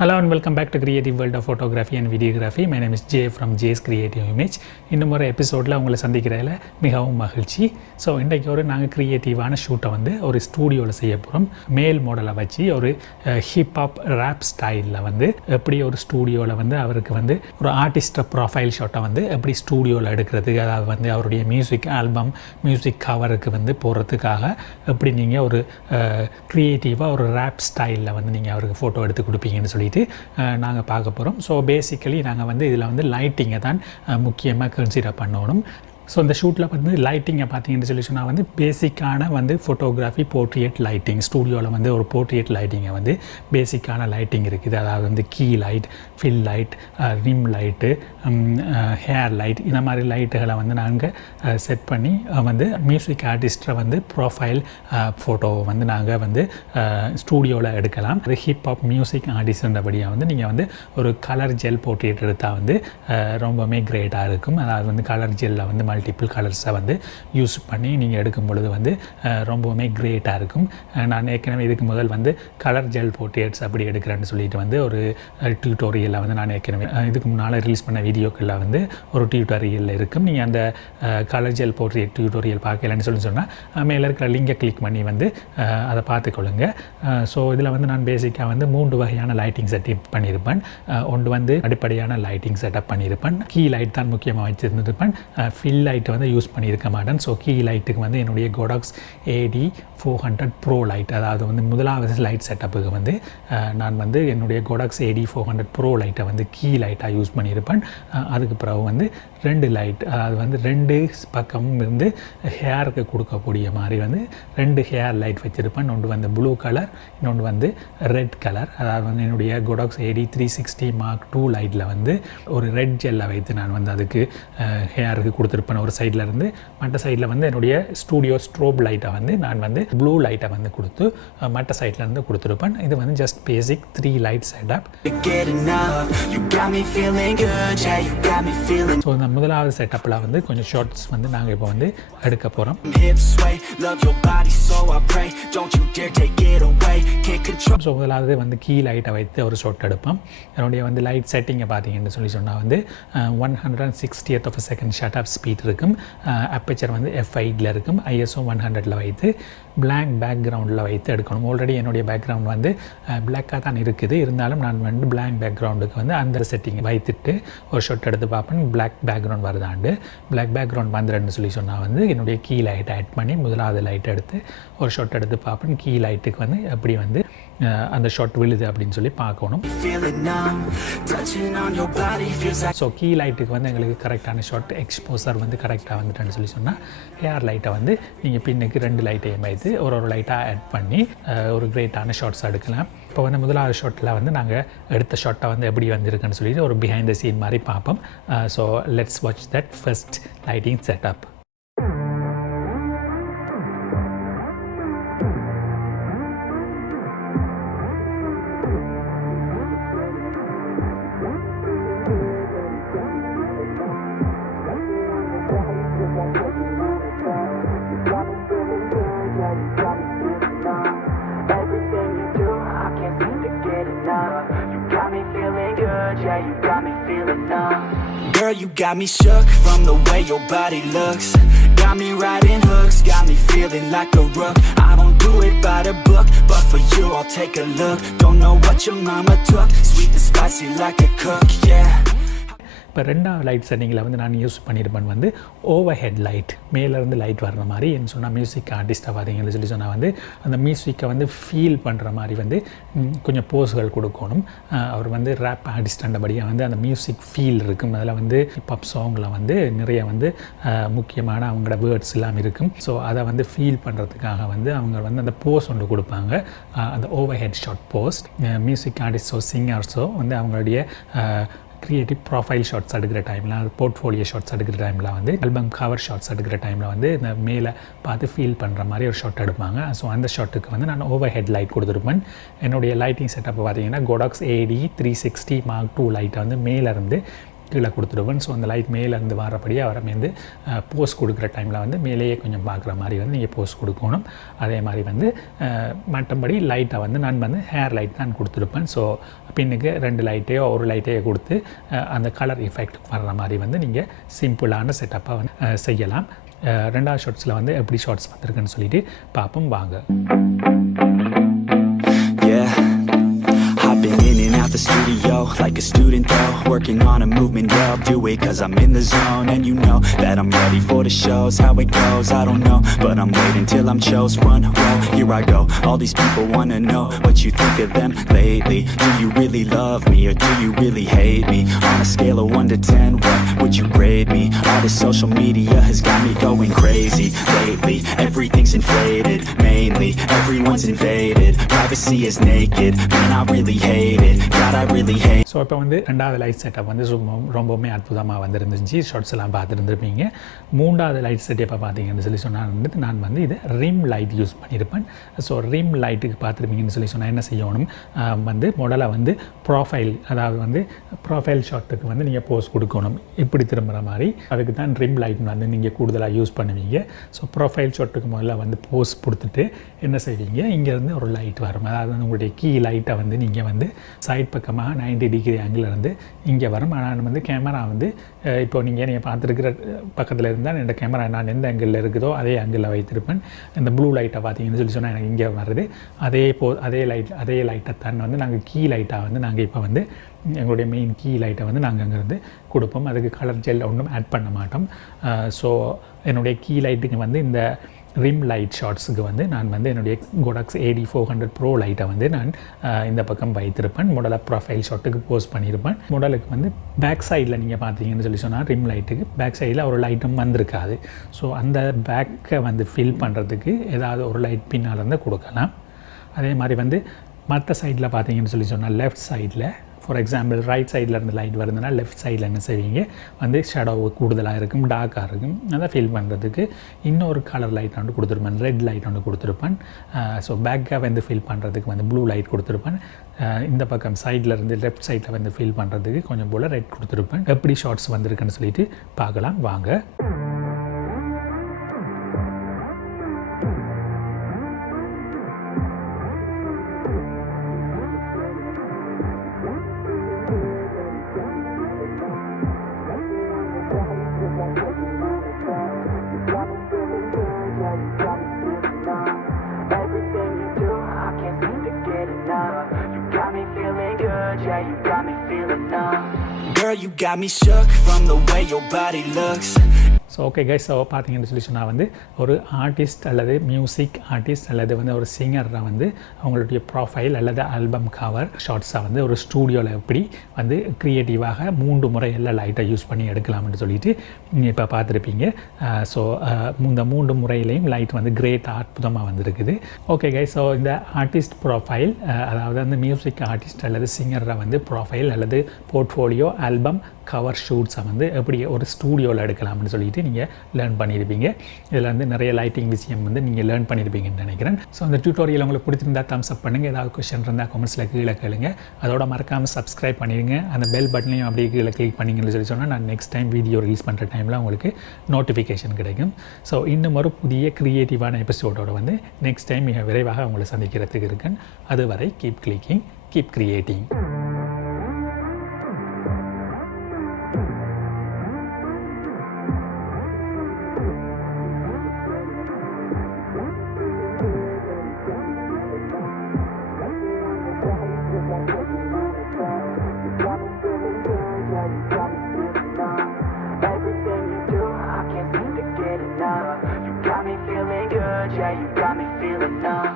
Hello and welcome back to Creative World of Photography and Videography. My name is Jay from Jay's Creative Image. இன்னும் ஒரு எபிசோடில் உங்களை சந்திக்கிறதில் மிகவும் மகிழ்ச்சி. So இன்றைக்கு நாங்கள் க்ரியேட்டிவான ஷூட்டை ஒரு ஸ்டூடியோவில் செய்ய போகிறோம். மேல் மாடலை வச்சு ஒரு ஹிப்ஹாப் ரேப் ஸ்டைலில் எப்படி ஒரு ஸ்டூடியோவில் அவருக்கு ஒரு ஆர்டிஸ்ட் ப்ரொஃபைல் ஷாட்டை எப்படி ஸ்டூடியோவில் எடுக்கிறது, அதாவது அவருடைய மியூசிக் ஆல்பம் மியூசிக் கவருக்கு போடுறதுக்காக எப்படி நீங்கள் ஒரு க்ரியேட்டிவாக ஒரு ரேப் ஸ்டைலில் நீங்கள் அவருக்கு ஃபோட்டோ எடுத்து கொடுப்பீங்கன்னு சொல்லி நாங்கள் பார்க்க போகிறோம். ஸோ பேசிக்கலி நாங்கள் இதில் லைட்டிங்கை தான் முக்கியமாக கன்சிடர் பண்ணணும். ஸோ இந்த ஷூட்டில் லைட்டிங்கை பார்த்தீங்கன்னு சொல்லி சொன்னால் பேசிக்கான ஃபோட்டோகிராஃபி போர்ட்ரியேட் லைட்டிங் ஸ்டூடியோவில் ஒரு போர்ட்ரியேட் லைட்டிங்கை பேசிக்கான லைட்டிங் இருக்குது. அதாவது key light, fill light, rim light, hair light, இந்த மாதிரி லைட்டுகளை நாங்கள் செட் பண்ணி மியூசிக் ஆர்டிஸ்ட்டை ப்ரொஃபைல் ஃபோட்டோவை நாங்கள் ஸ்டூடியோவில் எடுக்கலாம். அது ஹிப்ஹாப் மியூசிக் ஆர்டிஸ்ட்ன்றபடியாக நீங்கள் ஒரு கலர் ஜெல் போர்ட்ரியேட் எடுத்தால் ரொம்பவுமே கிரேட்டாக இருக்கும். அதாவது கலர் ஜெல்லில் மல்டிபிள் கலர்ஸை யூஸ் பண்ணி நீங்கள் எடுக்கும் பொழுது ரொம்பவுமே கிரேட்டாக இருக்கும். நான் ஏற்கனவே இதுக்கு முதல் கலர் ஜெல் போர்ட்ரேட்ஸ் அப்படி எடுக்கிறேன்னு சொல்லிட்டு ஒரு டியூட்டோரியலில் நான் ஏற்கனவே இதுக்கு முன்னால் ரிலீஸ் பண்ண வீடியோக்களில் ஒரு டியூட்டோரியலில் இருக்கும். நீங்கள் அந்த கலர் ஜெல் போர்ட்ரேட் டியூட்டோரியல் பார்க்கலன்னு சொன்னால் மேலே இருக்கிற லிங்கை கிளிக் பண்ணி அதை பார்த்துக்கொள்ளுங்க. ஸோ இதில் நான் பேசிக்காக 3 வகையான லைட்டிங் செட்டப் பண்ணியிருப்பேன். ஒன்று அடிப்படையான லைட்டிங் செட்டப் பண்ணியிருப்பேன். கீ லைட் தான் முக்கியமாக வச்சுருந்துருப்பேன். ஃபில் லைட்டு யூஸ் பண்ணியிருக்க மாட்டேன். ஸோ கீ லைட்டுக்கு என்னுடைய Godox AD 400 Pro லைட், அதாவது முதலாவது லைட் செட்டப்புக்கு நான் என்னுடைய Godox AD 400 Pro லைட்டை கீ லைட்டாக யூஸ் பண்ணியிருப்பேன். அதுக்கு பிறகு 2 லைட், அதாவது 2 பக்கமும் இருந்து ஹேருக்கு கொடுக்கக்கூடிய மாதிரி 2 ஹேர் லைட் வச்சுருப்பேன். ஒன்று ப்ளூ கலர், இன்னொன்று ரெட் கலர். அதாவது என்னுடைய Godox AD 360 Mark II லைட்டில் ஒரு ரெட் ஜெல்லை வைத்து நான் அதுக்கு ஹேருக்கு கொடுத்துருப்பேன் ஒரு சைடில் இருந்து. மற்ற சைடில் என்னுடைய ஸ்டூடியோ ஸ்ட்ரோப் லைட்டை நான் ப்ளூ லைட்டை கொடுத்து மற்ற சைடில் இருந்து கொடுத்துருப்பேன். இது ஜஸ்ட் பேசிக் 3 லைட் செட்டப். ஸோ இந்த முதலாவது செட்டப்பில் கொஞ்சம் ஷார்ட்ஸ் நாங்கள் இப்போ எடுக்க போகிறோம். ஸோ முதலாவது கீ லைட்டை வைத்து ஒரு ஷார்ட் எடுப்போம். என்னுடைய லைட் செட்டிங்கை பார்த்தீங்கன்னு சொன்னால் 160th of a second shutter speed இருக்கும். அப்பேச்சர் f8ல் இருக்கும். ISO 100ல் வைத்து பிளாக் பேக்ரவுண்டில் வைத்து எடுக்கணும். ஆல்ரெடி என்னுடைய பேக்ரவுண்ட் பிளாக்காக தான் இருக்குது. இருந்தாலும் நான் பிளாக் பேக்ரவுண்டுக்கு அந்த செட்டிங்கை வைத்துட்டு ஒரு ஷாட் எடுத்து பார்ப்பேன். பிளாக் பேக்ரவுண்ட் வருதாண்டு. பிளாக் பேக்ரவுண்ட் வந்துடுன்னு சொன்னால் என்னுடைய கீ லைட்டை ஆட் பண்ணி முதலாவது லைட் எடுத்து ஒரு ஷாட் எடுத்து பார்ப்பேன். கீ லைட்டுக்கு எப்படி அந்த ஷாட் விழுது அப்படின்னு சொல்லி பார்க்கணும். ஸோ கீ லைட்டுக்கு எங்களுக்கு கரெக்டான ஷாட் எக்ஸ்போசர் கரெக்டாக வந்துட்டேன்னு சொன்னால் ஹேர் லைட்டை நீங்கள் பின்னுக்கு 2 லைட்டையும் வைத்து ஒரு லைட்டாக ஆட் பண்ணி ஒரு கிரேட்டான ஷாட்ஸ் எடுக்கலாம். இப்போ முதலாவது ஷாட்டில் நாங்கள் எடுத்த ஷாட்டை எப்படி வந்திருக்குன்னு சொல்லிட்டு ஒரு பிஹைண்ட் த சீன் மாதிரி பார்ப்போம். So let's watch that first lighting setup. Girl, you got me shook from the way your body looks. Got me riding hooks, got me feeling like a rook. I don't do it by the book, but for you I'll take a look. Don't know what your mama took, sweet and spicy like a cook, yeah. இப்போ 2வது light செட்டிங்கில் நான் use பண்ணியிருப்பேன் over head light, மேலேருந்து light வர்ற மாதிரி. என்ன சொன்னால் music ஆர்டிஸ்ட்டாக பார்த்தீங்கன்னு சொன்னால் அந்த மியூசிக்கை ஃபீல் பண்ணுற மாதிரி கொஞ்சம் போஸ்கள் கொடுக்கணும். அவர் ரேப் ஆர்டிஸ்டாண்டபடியாக அந்த மியூசிக் ஃபீல் இருக்கும். அதில் ஹிப்ஹாப் சாங்கில் நிறைய முக்கியமான அவங்களோட வேர்ட்ஸ் எல்லாம் இருக்கும். ஸோ அதை ஃபீல் பண்ணுறதுக்காக அவங்க அந்த போஸ் ஒன்று கொடுப்பாங்க. அந்த overhead shot post music ஆர்டிஸ்டோ சிங்கர்ஸோ அவங்களுடைய க்ரியேட்டிவ் ப்ரொஃபைல் ஷாட்ஸ் எடுக்கிற டைமில், போர்ட்ஃபோலியோ ஷாட்ஸ் எடுக்கிற டைமில் ஆல்பம் கவர் ஷாட்ஸ் எடுக்கிற டைமில் இந்த மேலே பார்த்து ஃபீல் பண்ணுற மாதிரி ஒரு ஷாட் எடுப்பாங்க. ஸோ அந்த ஷாட்டுக்கு நான் ஓவர் ஹெட் லைட் கொடுத்துருப்பேன். என்னுடைய லைட்டிங் செட்டப்பை பார்த்தீங்கன்னா Godox AD 360 Mark II லைட்டை மேலேருந்து கீழே கொடுத்துடுவேன். ஸோ அந்த லைட் மேலேருந்து வரபடியே அவரை வந்து போஸ் கொடுக்குற டைமில் வந்து மேலேயே கொஞ்சம் பார்க்குற மாதிரி வந்து நீங்கள் போஸ் கொடுக்கணும். அதே மாதிரி வந்து மற்றபடி லைட்டை வந்து நான் வந்து ஹேர் லைட் தான் கொடுத்துருப்பேன். ஸோ பின்னுக்கு 2 லைட்டையோ ஒரு லைட்டையோ கொடுத்து அந்த கலர் எஃபெக்ட் வர்ற மாதிரி வந்து நீங்கள் சிம்பிளான செட்டப்பாக வந்து செய்யலாம். 2வது ஷார்ட்ஸில் வந்து எப்படி ஷார்ட்ஸ் வந்திருக்குன்னு சொல்லிட்டு பார்ப்போம் வாங்க. The studio like a student though, working on a movement, yeah, I'll do it cause I'm in the zone. And you know that I'm ready for the shows. How it goes, I don't know, but I'm waiting till I'm chose. Front row, here I go. All these people wanna know what you think of them lately. Do you really love me or do you really hate me? On a scale of 1 to 10, what would you grade me? All this social media has got me going crazy lately. Everything's inflated, mainly everyone's invaded. Privacy is naked, man I really hate it. So இப்போ வந்து 2வது light setup வந்து ரொம்பவுமே அற்புதமாக வந்துருந்துச்சு. Shorts எல்லாம் பார்த்துருந்துருப்பீங்க. 3வது light செட்டப்பை பார்த்தீங்கன்னு சொல்லி சொன்னால் வந்து நான் வந்து இதை ரிம் லைட் யூஸ் பண்ணியிருப்பேன். ஸோ ரிம் லைட்டுக்கு பார்த்துருப்பீங்கன்னு சொல்லி சொன்னால் என்ன செய்யணும் வந்து முதல்ல வந்து ப்ரொஃபைல், அதாவது வந்து ப்ரொஃபைல் ஷாட்டுக்கு வந்து நீங்கள் போஸ் கொடுக்கணும் இப்படி திரும்புகிற மாதிரி. அதுக்கு தான் ரிம் லைட் வந்து நீங்கள் கூடுதலாக யூஸ் பண்ணுவீங்க. ஸோ ப்ரொஃபைல் ஷாட்டுக்கு முதல்ல வந்து போஸ் கொடுத்துட்டு என்ன செய்வீங்க, இங்கேருந்து ஒரு லைட் வரும். அதாவது வந்து உங்களுடைய கீ லைட்டை வந்து நீங்கள் வந்து சைட் பக்கமாக 90 டிகிரி ஆங்கிள் இருந்து இங்கே வரும். ஆனால் வந்து கேமரா வந்து இப்போ நீங்கள் பார்த்துருக்கிற பக்கத்தில் இருந்தால் இந்த கேமரா நான் எந்த ஆங்கிளில் இருக்குதோ அதே ஆங்கிளில் வைத்திருப்பேன். இந்த ப்ளூ லைட்டை பார்த்தீங்கன்னு சொல்லி சொன்னால் எனக்கு இங்கே வருது. அதே லைட்டை தான் வந்து நாங்கள் கீ லைட்டாக வந்து நாங்கள் இப்போ வந்து எங்களுடைய மெயின் கீ லைட்டை வந்து நாங்கள் அங்கேருந்து கொடுப்போம். அதுக்கு கலர் ஜெல் ஒன்றும் ஆட் பண்ண மாட்டோம். ஸோ என்னுடைய கீ லைட்டுக்கு வந்து இந்த ரிம் லைட் ஷார்ட்ஸுக்கு வந்து நான் வந்து என்னுடைய Godox AD 400 Pro லைட்டை வந்து நான் இந்த பக்கம் வைத்திருப்பேன். முதல்ல ப்ரொஃபைல் ஷாட்டுக்கு போஸ்ட் பண்ணியிருப்பேன். முதலுக்கு வந்து பேக் சைடில் நீங்கள் பார்த்தீங்கன்னு சொல்லி சொன்னால் ரிம் லைட்டுக்கு பேக் சைடில் ஒரு லைட்டும் வந்திருக்காது. ஸோ அந்த பேக்கை வந்து ஃபில் பண்ணுறதுக்கு ஏதாவது ஒரு லைட் பின்னால் இருந்து கொடுக்கலாம். அதே மாதிரி வந்து மற்ற சைடில் பார்த்தீங்கன்னு சொல்லி சொன்னால் லெஃப்ட் சைடில் ஃபார் எக்ஸாம்பிள் ரைட் சைடில் இருந்து லைட் வருதுன்னா லெஃப்ட் சைடில் என்ன செய்வீங்க வந்து ஷேடோ கூடுதலாக இருக்கும், டார்க்காக இருக்கும். அதை ஃபில் பண்ணுறதுக்கு இன்னொரு கலர் லைட் ஒன்று கொடுத்துருப்பேன், ரெட் லைட் ஒன்று கொடுத்துருப்பேன். ஸோ பேக்கை வந்து ஃபில் பண்ணுறதுக்கு வந்து ப்ளூ லைட் கொடுத்துருப்பேன். இந்த பக்கம் சைடில் இருந்து லெஃப்ட் சைடில் வந்து ஃபில் பண்ணுறதுக்கு கொஞ்சம் போல் ரெட் கொடுத்துருப்பேன். எப்படி ஷார்ட்ஸ் வந்திருக்குன்னு சொல்லிட்டு பார்க்கலாம் வாங்க. Girl, you got me shook from the way your body looks. So okay guys, so பார்த்தீங்கன்னு சொல்லி சொன்னால் வந்து ஒரு ஆர்டிஸ்ட் அல்லது மியூசிக் ஆர்டிஸ்ட் அல்லது வந்து ஒரு சிங்கரை வந்து அவங்களுடைய ப்ரொஃபைல் அல்லது ஆல்பம் கவர் ஷார்ட்ஸாக வந்து ஒரு ஸ்டூடியோவில் எப்படி வந்து க்ரியேட்டிவாக 3 முறை எல்லா லைட்டை யூஸ் பண்ணி எடுக்கலாம்னு சொல்லிட்டு நீங்கள் இப்போ பார்த்துருப்பீங்க. ஸோ இந்த 3 முறையிலையும் லைட் வந்து கிரேட் அற்புதமாக வந்துருக்குது. ஓகே கைஸ், ஸோ இந்த ஆர்டிஸ்ட் ப்ரொஃபைல், அதாவது வந்து மியூசிக் ஆர்டிஸ்ட் அல்லது சிங்கரை வந்து ப்ரொஃபைல் அல்லது போர்ட்ஃபோலியோ ஆல்பம் கவர் ஷூட்ஸை வந்து எப்படி ஒரு ஸ்டூடியோவில் எடுக்கலாம்னு சொல்லிட்டு நீங்கள் லேர்ன் பண்ணியிருப்பீங்க. இதில் வந்து நிறைய லைட்டிங் விஷயம் வந்து நீங்கள் லேர்ன் பண்ணியிருப்பீங்கன்னு நினைக்கிறேன். ஸோ அந்த டியூட்டோரியல் உங்களுக்கு பிடிச்சிருந்தா தம்ஸ் அப் பண்ணுங்கள். ஏதாவது கொஸ்டின் இருந்தால் கமெண்ட்ஸில் கீழே கேளுங்க. அதோட மறக்காமல் சப்ஸ்கிரைப் பண்ணிடுங்க. அந்த பெல் பட்டனையும் அப்படியே கீழே கிளிக் பண்ணிங்கன்னு சொல்லி சொன்னால் நான் நெக்ஸ்ட் டைம் வீடியோ ரிலீஸ் பண்ணுற டைமில் உங்களுக்கு நோட்டிஃபிகேஷன் கிடைக்கும். ஸோ இன்னும் ஒரு புதிய க்ரியேட்டிவான எபிசோடோட வந்து நெக்ஸ்ட் டைம் மிக விரைவாக உங்களை சந்திக்கிறதுக்கு இருக்கேன். அதுவரை keep clicking, keep creating. Yeah, you got me feeling numb.